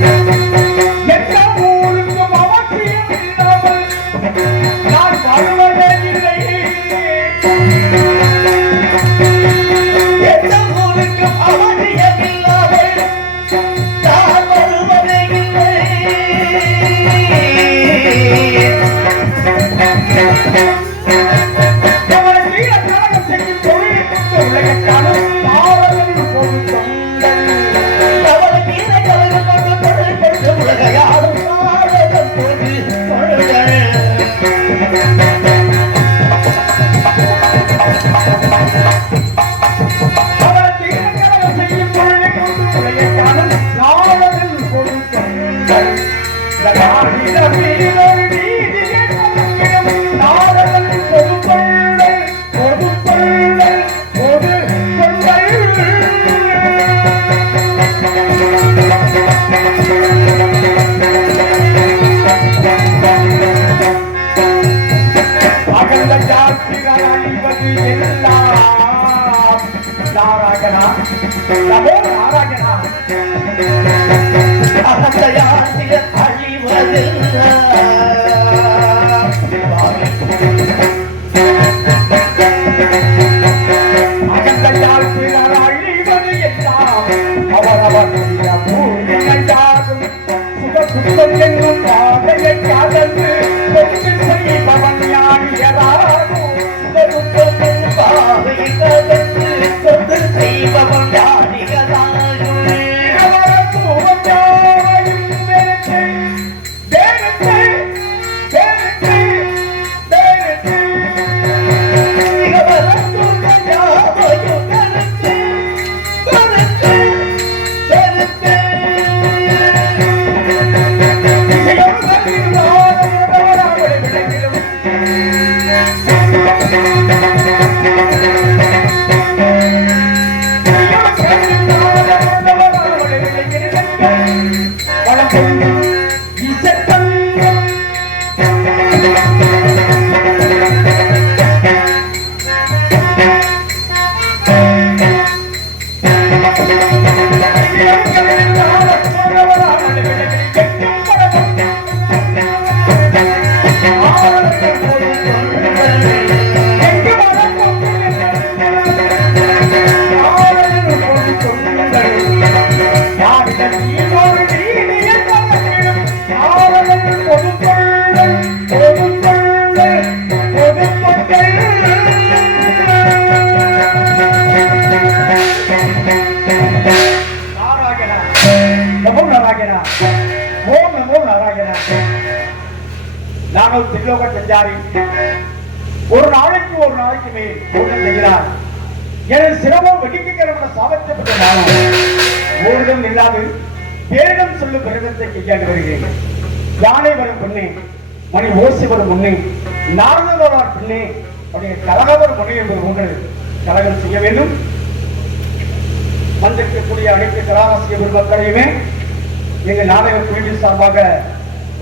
Música அதாவது வேதம் சொல்லும் பிரதத்தை கையாண்டு வருகிறீர்கள் யானை வரும் பெண்ணே மணி ஓசி வரும் முன்னே நாரதவர் பெண்ணே அப்படியே கலகவர் முன்னே என்பது ஒன்று கலகம் செய்ய வேண்டும். வந்திருக்கக்கூடிய அனைத்து கலாவாசிய பெருமக்களையுமே எங்கள் நாடக குழுவின் சார்பாக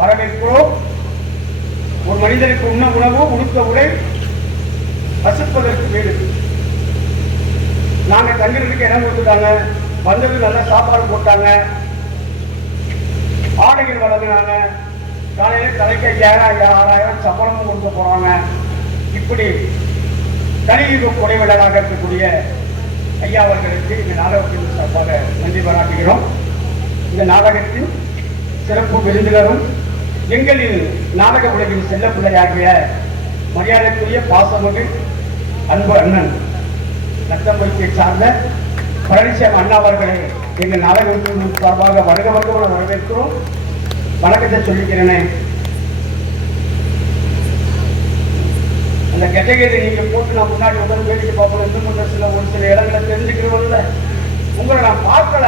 வரவேற்கிறோம். ஒரு மனிதனுக்கு உண்ண உணவு உடுத்த உடை வசிப்பதற்கு வீடு நாங்கள் தங்குறதுக்கு இடம் கொடுத்துட்டாங்க வந்தது நல்லா சாப்பாடு போட்டாங்க. ஆடைகள் வழங்கினாங்க. காலையில தலைக்கு ஐயாயிரம் ஐயா- ஆறாயிரம் சம்பளமும் கொடுக்க போறாங்க. இப்படி தனியுக குறைவிடலாக இருக்கக்கூடிய ஐயா அவர்களுக்கு இந்த நாடகத்தின் சார்பாக நன்றி பாராட்டுகிறோம். இந்த நாடகத்தின் சிறப்பு விருந்தினரும் எங்களின் நாடக உலகின் செல்ல பிள்ளையாகிய மரியாதைக்குரிய பாசமிகு அன்பு அண்ணன் நத்தம்புரியை சார்ந்த பழனிசாமி அண்ணா அவர்களை எங்கள் நாடகத்தின் சார்பாக வருக வருகமான வரவேற்கிறோம். வணக்கத்தை சொல்லிக்கிறேனே. அந்த கெட்டகேதை நீங்க போட்டு நான் முன்னாடி உட்காந்து வேடிக்கை பார்ப்போம். இன்னும் கொஞ்சம் சில ஒரு சில இடங்களை தெரிஞ்சுக்கிறவன்ல உங்களை நான் பார்க்கல.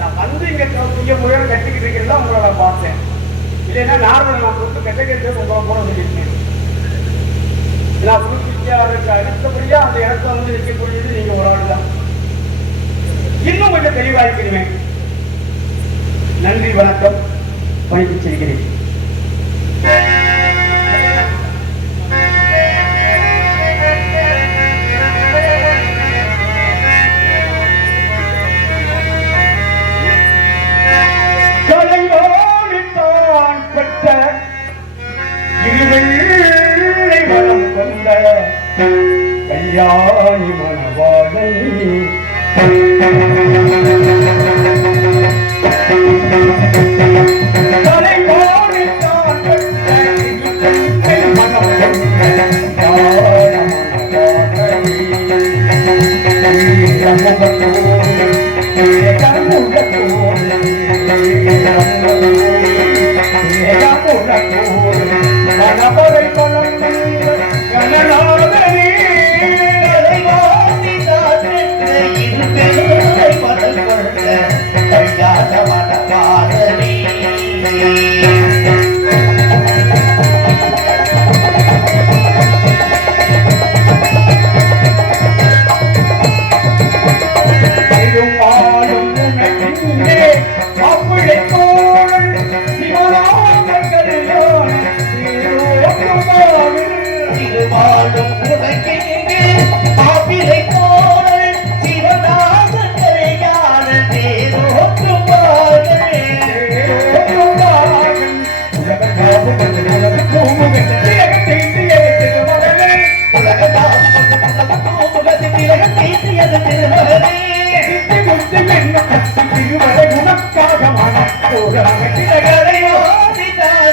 நான் வந்து இங்க இங்க முறையாக கட்டிக்கிட்டு இருக்கிறதா உங்களை நான் பார்த்தேன். இல்லைன்னா நார்மல் நான் கொடுத்து கெட்டகேதை உங்களை போட சொல்லியிருக்கேன் நான் புதுப்பிச்சாருக்கு அடுத்தபடியாக அந்த இடத்துல வந்து நிற்கக்கூடியது நீங்க ஒரு ஆள் தான் இன்னும் கொஞ்சம் தெளிவாயிருக்கிறேன். நன்றி வணக்கம். பணிக்கு செல்கிறேன். கல்யாணி மனவாதை இருவெள்ளை மனம்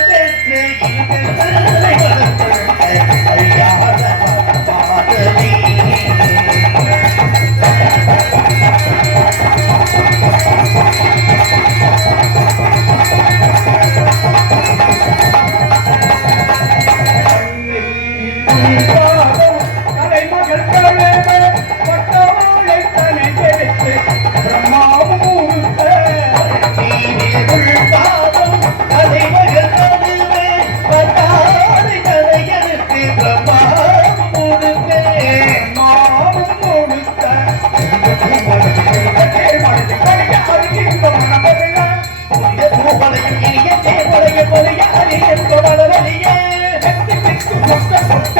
తెచ్చి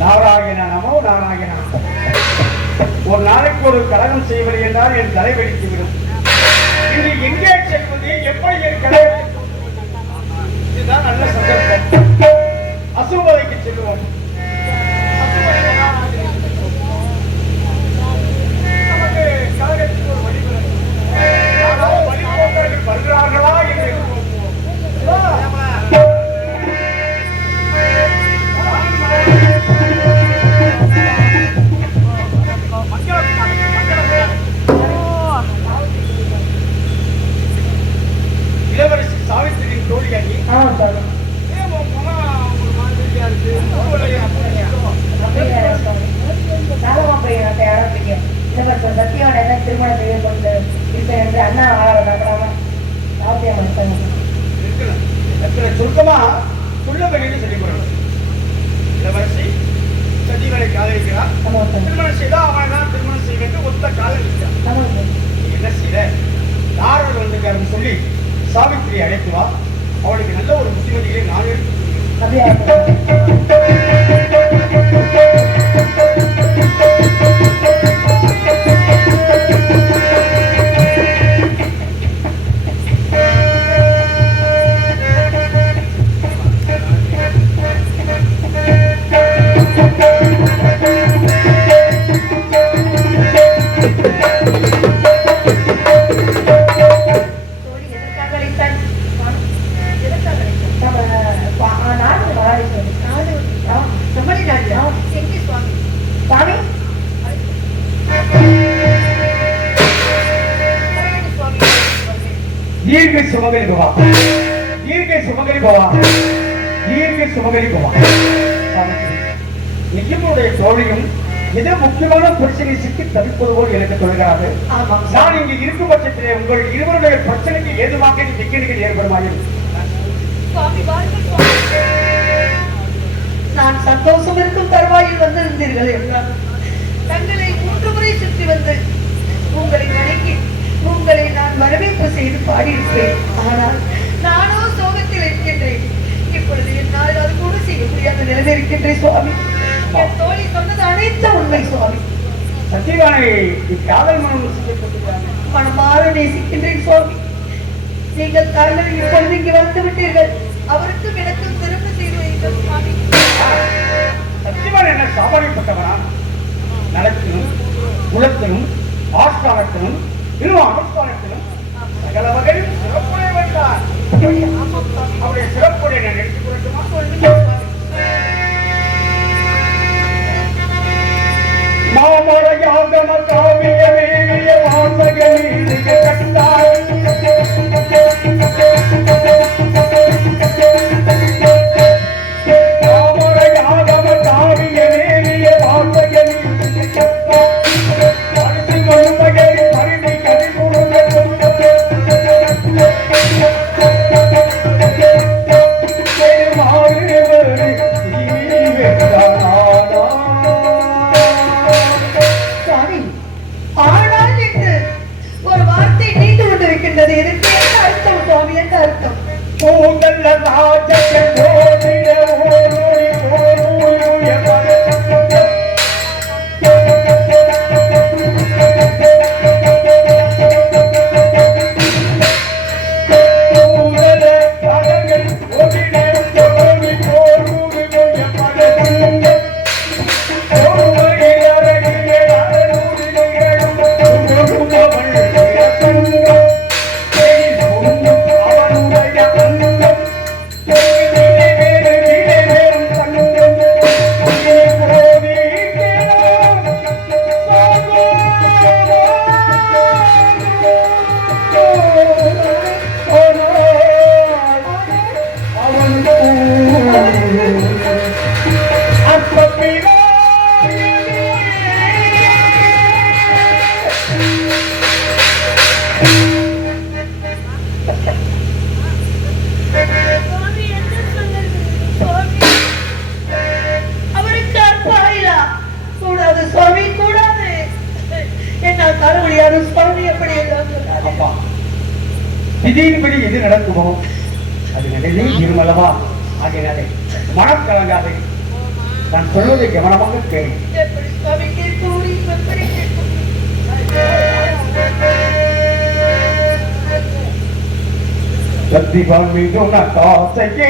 நாராயண நமோ நாராயண ஒரு நாளைக்கு ஒரு கழகம் செய்வது என்றால் என் தலை வெடித்துவிடும் இது எங்கே செல்வது? எப்படி இருக்கிறது? இதுதான் நல்ல சந்தர்ப்பம். அசுவதைக்கு செல்வோம் நமக்கு ஒரு வருகிறார்களா என்று தயாராக பிடிக்கும் இளவரசர் சத்தியோட என்ன திருமணம் செய்து கொண்டு இருப்பேன் என்று அண்ணா இருக்கலாம். எத்தனை சுருக்கமா சொல்லவெளியில் சொல்லிக் கொள்ளணும் இளவரசி சதிகளை காதலிக்கிறார். திருமணம் செய்தா அவனை தான் திருமணம் செய்ய வேண்டும் ஒத்த காதலிக்கிறார் என்ன செய்யற நாரதர் வந்திருக்காருன்னு சொல்லி சாவித்திரி அழைத்து வா. அவளுக்கு நல்ல ஒரு புத்திமதிகளை நான் எடுத்து சொல்கிறேன். அப்படியா சாமி சுமங்கலி பவா தீர்க்க சுமங்கலி பவா தீர்க்க சுமங்கலி பவா நிஜமுடைய தோழியும் மிக முக்கியமான பிரச்சனை சிக்கி தவிப்பது போல் எனக்கு சொல்கிறார்கள் நான் இங்கு இருக்கும் பட்சத்திலே உங்கள் இருவருடைய பிரச்சனைக்கு ஏதுவாக வாருங்கள் சுவாமி நான் சந்தோஷம் இருக்கும் தருவாயில் வந்திருந்தீர்கள் என்றால் தங்களை மூன்று முறை சுற்றி வந்து உங்களை வணங்கி உங்களை நான் வரவேற்பு செய்து பாடியிருப்பேன். ஆனால் நானோ சோகத்தில் இருக்கின்றேன். இப்பொழுது என்னால் அது கூட செய்ய முடியாத நிலையில் இருக்கின்றேன் சுவாமி. என் தோழி சொன்னது அனைத்தும் உண்மை சுவாமி. சத்தியவானை காதல் மனம் மனமாற நேசிக்கின்றேன் சுவாமி. நீங்கள் தாங்கள் இப்பொழுது இங்கு வந்து விட்டீர்கள். அவருக்கும் எனக்கும் சிறப்பு செய்து வைங்கள் சுவாமி. சத்தியவான் என்ன சாமானியப்பட்டவனா? நலத்திலும் குலத்திலும் ஆஸ்தானத்திலும் இன்னும் அனுஷ்டானத்திலும் சகல வகையில் சிறப்புடைய வைத்தார். அவருடைய சிறப்புடைய நான் எடுத்துக் கொள்ளட்டுமா? மாமரையாகம காவிய வேலிய வாசகமீக கண்டாய் மாமரையாகம காவிய வேலிய வாசகமீக கண்டாய் பரிசு கொண்டிருக்கின்றது அர்த்தம் சுவாமி அர்த்தம் பூங்கல்ல ராஜ after again.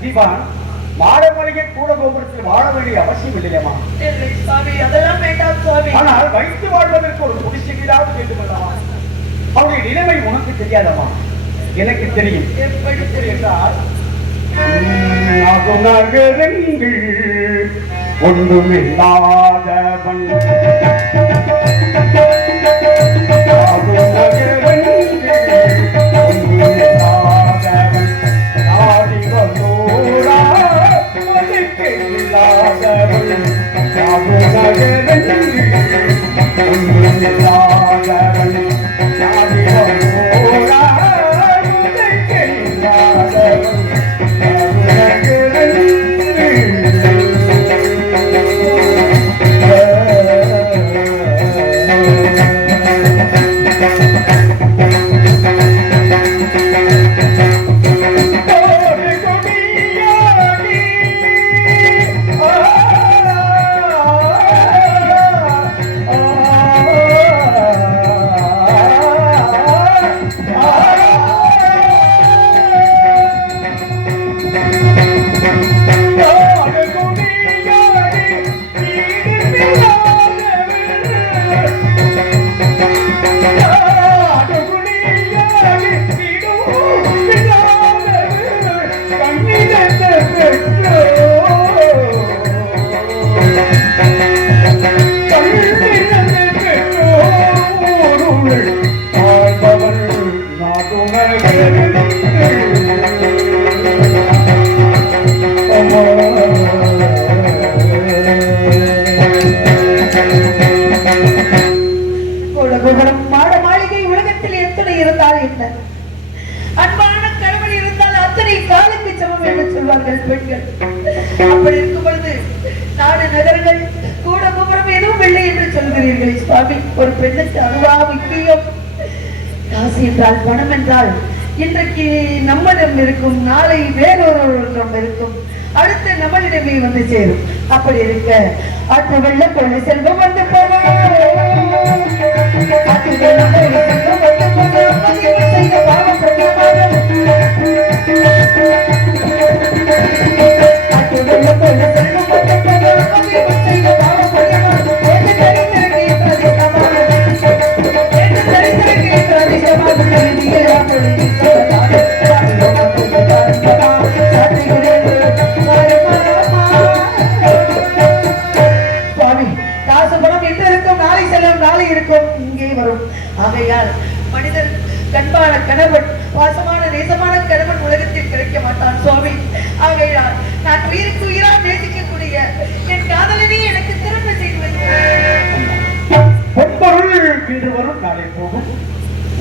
சத்தியவான் மாட மளிகை கூட கோபுரத்தில் வாழ வேண்டிய அவசியம் இல்லையம்மா இல்லை சுவாமி அதெல்லாம் வேண்டாம் சுவாமி. ஆனால் வைத்து வாழ்வதற்கு ஒரு குடிசைகளாவது வேண்டும் அல்லவா? அவருடைய நிலைமை உனக்கு தெரியாதம்மா. எனக்கு தெரியும். எப்படி என்றால் நகுநகரங்கள் ஒன்றுமில்லாதவன். ஒரு முக்கியம் காசு என்றால் பணம் என்றால் இன்றைக்கு நம்மிடம் இருக்கும் நாளை வேறொருவரிடம் இருக்கும். அடுத்து நம்மளிடமே வந்து சேரும். அப்படி இருக்க ஆற்று வெள்ள கொள்ளை செல்வம் வந்து போவோம் கண்பான கணவன் பாசமான நேசமான கணவன் உலகத்தில் கிடைக்க மாட்டான் சுவாமி. ஆகையால் நான் உயிருக்கு உயிரா நேசிக்கக்கூடிய என் காதலனே எனக்கு திரும்ப வைக்கிறேன் பொன்பொருள் இன்று வரும் நாளை போகும்.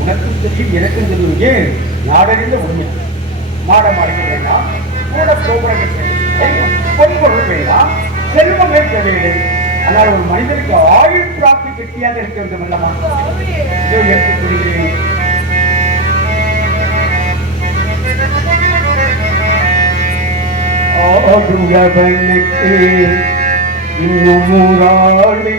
உனக்கும் தெரியும் எனக்கும் தெரியும். ஏன்? நாடறிந்த உண்மை. மாட வேண்டாம் கூட வேண்டாம். பொன்பொருள் வேண்டாம் செல்வம் தேவையில்லை ஆனால் ஒரு மனிதனுக்கு ஆயுள் பிராப்தி கெட்டியாக இருக்க வேண்டும் அல்லவா? இதோ எடுத்துக் கொள்கிறேன் ஆடுகவனுக்கு இன்னும் ஊராளி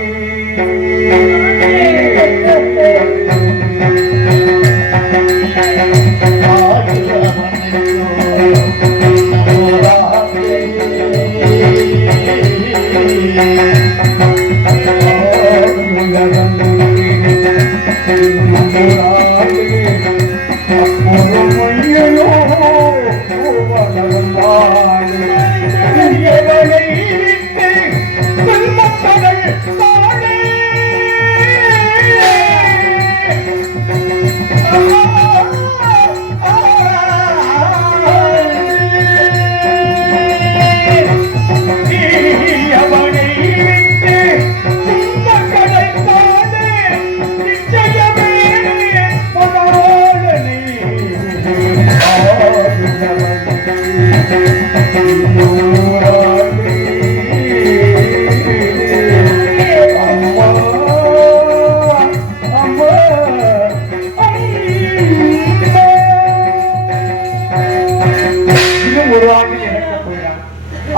இன்னும்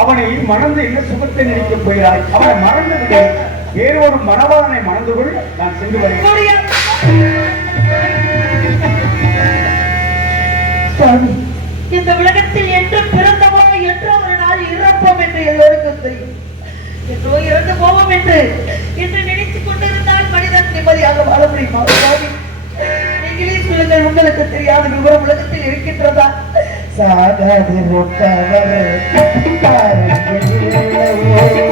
அவனை மணந்து என்ன சுகத்தை நினைக்கப் போகிறாய்? அவனை மறந்து விடு. வேறொரு மணவாளனை மணந்து கொள். நான் சென்று வருகிறேன் இந்த உலகத்தில் என்று பிறந்தவோ என்றோ ஒரு நாள் இறப்போம் என்று எல்லோருக்கும் தெரியும். என்றோ இறந்து போவோம் என்று என்று நினைத்துக் கொண்டிருந்தால் மனிதன் நிம்மதியாக வாழ முடியுமா? நீங்களே சொல்லுங்கள் உங்களுக்கு தெரியாத விவரம் உலகத்தில் இருக்கின்றதா? சாகாதிருப்பவர் தங்களை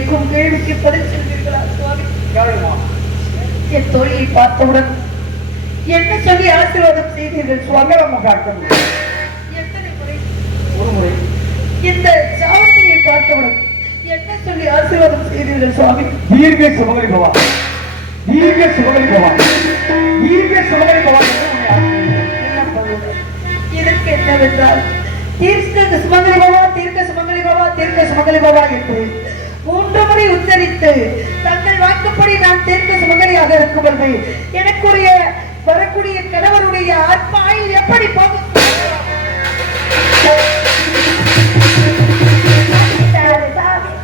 கேட்கும் கேள்விக்கு பதில் சொல்வீர்களா சுவாமி? என் தோழியை பார்த்தவுடன் என்ன சொல்லி ஆசீர்வாதம் செய்தீர்கள் சுவாமி? காட்டும் எத்தனை முறை? ஒரு முறை. இந்த சாவட்டியை பார்த்தவுடன் என்ன சொல்லி ஆசீர்வாதம் செய்தீர்கள் சுவாமி? தீர்க்க சுமகலி பவா தீர்க்க சுமகலி பவா தீர்க்க சுமகலி பவா? இதற்கு என்னவென்றால் தீர்க்க சுமங்கலி பவா தீர்க்க சுமங்கலி பவா தீர்க்க சுமங்கலி பவா என்று மூன்று முறை உச்சரித்து தங்கள் வாக்குப்படி நான் தீர்க்க சுமங்கலியாக இருக்கும் பொழுது எனக்குரிய வரக்கூடிய கணவருடைய ஆத்மாயில் எப்படி போகும்?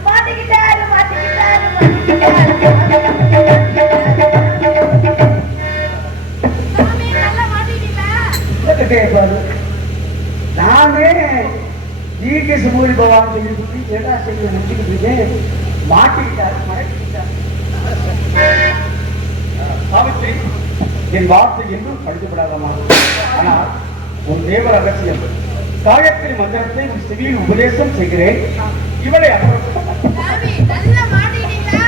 மாட்டிக்கிட்டாரு, தீர்க்க சுமகலி பவான்னு சொல்லி சொல்லி ஏடா நினைச்சுக்கிட்டு இருக்கேன் மாட்டிக்கிட்டாரு மறைக்கிட்டாரு சாவித்ரி என் வார்த்தை என்றும் படிக்கப்படாதமா ஆனால் உன் தேவ ரகசியம் காயத்ரி மந்திரத்தை உன் செவியில் உபதேசம் செய்கிறேன். இவளை அப்புறம் சாமி நல்லா மாட்டிக்கிட்டீங்களா?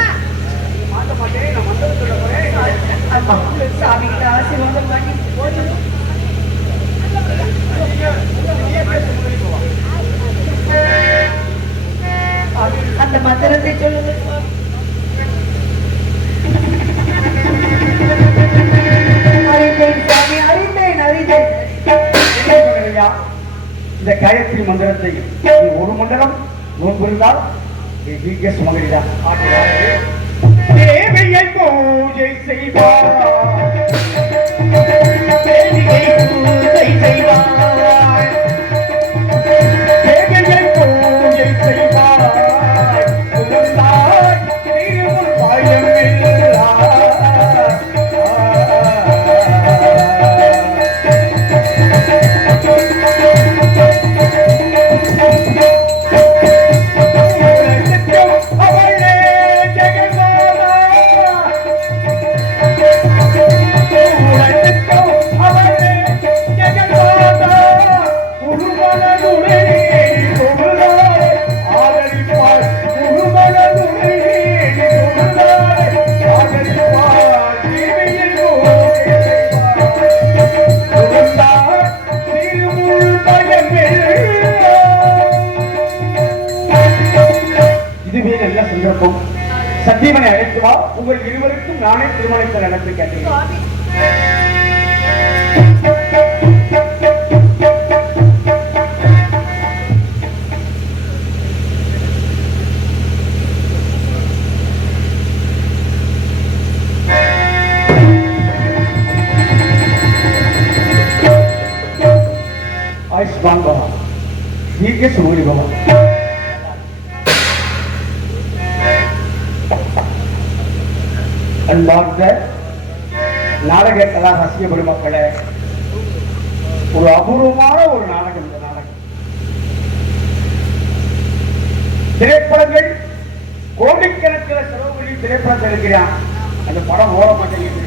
இந்த காயத்ரி மந்திரத்தை நீ ஒரு மண்டலம் நோன்பு இருந்தால் நீ தேவையை பூஜை செய்வார். தேவியை பூஜை செய்வார் உங்கள் இருவருக்கும் நானே திருமணத்தை நடத்தி கேட்டேன் சுவாமி. ஆயுஷ்மான் பவா தீர்க்க சுமூலி பவா அன்பார்ந்த நாடக கலா ரசிக பெருமக்களே ஒரு அபூர்வமான ஒரு நாடகம் இந்த நாடகம். திரைப்படங்கள் கோடிக்கணக்கில் செலவு பண்ணி திரைப்படம் எடுக்கிறான் அந்த படம் ஓட மாட்டேங்குது.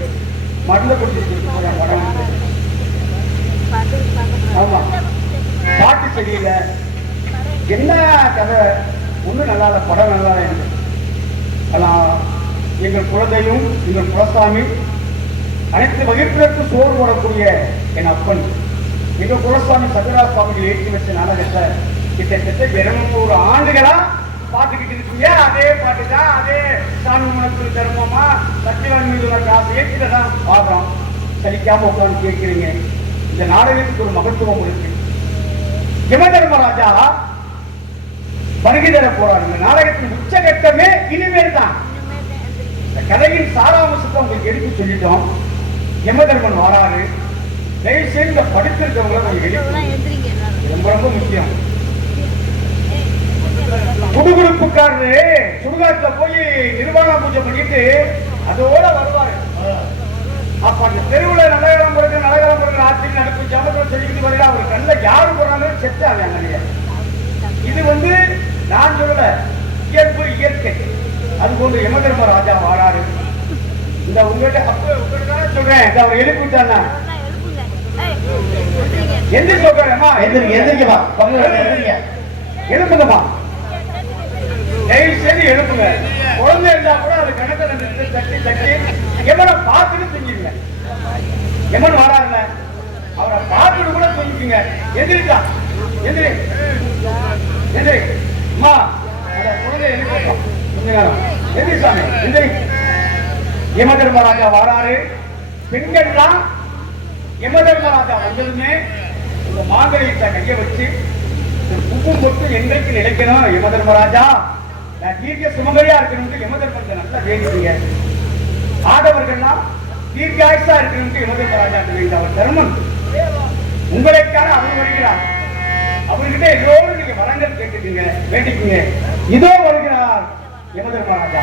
மருந்து குடிச்சிட்டு படம் ஆமா. பாட்டு சரியில்லை. என்ன கதை? ஒன்றும் நல்லா இல்லை படம் நல்லா இல்லை ஆனால் எங்கள் குழந்தையும் எங்கள் குலசாமி அனைத்து வகுப்பினருக்கும் சோறு போடக்கூடிய என் அப்பன். எங்கள் குலசாமி சத்யராஜ சுவாமிகள் ஏற்றி வச்ச நாடகத்தை கிட்டத்தட்ட இருநூறு ஆண்டுகளா பார்த்துக்கிட்டு இருக்கீங்க. அதே பாட்டு தான் அதே சாமி உனக்கு தர்மமா சத்யவான் மீது உனக்கு ஆசை தான் பார்க்குறோம் சலிக்காம உட்காந்து கேட்கிறீங்க. இந்த நாடகத்துக்கு ஒரு மகத்துவம் இருக்கு. யம தர்மராஜா வருகை தர போறாரு. இந்த நாடகத்தின் உச்சகட்டமே இனிமேல் தான் இந்த கதையின் சாராம்சத்தை உங்களுக்கு எடுத்து சொல்லிட்டோம். யமதர்மன் வராரு தயவு செய்து இந்த படுத்திருக்கவங்களை கொஞ்சம் ரொம்ப ரொம்ப முக்கியம். குடுகுடுப்புக்காரரு சுடுகாட்டுல போய் நிர்வாண பூஜை பண்ணிட்டு அதோட வருவாரு. அப்ப அந்த தெருவுல நலகாலம் பிறகு நலகாலம் பிறகு ஆட்சி நடப்பு ஜமத்தில் சொல்லிக்கிட்டு வருகிற அவர் கண்ணில் யாரு போறாங்க செத்தாங்க இது வந்து நான் சொல்லல இயல்பு இயற்கை. அது போன்று யமதர்ம ராஜா வாழாரு இந்த உங்கள்கிட்ட அப்ப உங்கள்கிட்ட சொல்றேன். இந்த அவர் எழுப்பி விட்டானா எந்த சொல்றேன்மா எந்திரிங்க எந்திரிங்கப்பா பக்கத்துல எழுப்புங்கம்மா. தயவு செய்து எழுப்புங்க. குழந்தை இருந்தா கூட அது கணக்கில் தட்டி தட்டி எமனை பார்த்துட்டு செஞ்சுங்க எமன் வராருல அவரை பார்த்துட்டு கூட செஞ்சுங்க எந்திரிக்கா. எந்திரி. எந்திரி. அம்மா அந்த குழந்தை எழுப்போம் யமதர்மராஜா வராரு. பெண்கள்லாம் யமதர்மராஜா வந்ததுமே இந்த மாங்கலியத்தை கைய வச்சு இந்த பொட்டு எங்களுக்கு நிலைக்கணும் யமதர்மராஜா? நான் தீர்க்க சுமங்கலியா இருக்கணும்னு யமதர்மத்தை நல்லா வேண்டிய ஆடவர்கள்லாம் தீர்க்காயசா இருக்கணும்னு யமதர்மராஜா வேண்டிய அவர் தர்மம். உங்களுக்கான அவர் வருகிறார். அவர்கிட்ட எல்லோரும் நீங்க வரங்கள் கேட்டுக்கீங்க வேண்டிக்கீங்க. இதோ வருகிறார். யமதர்மராஜா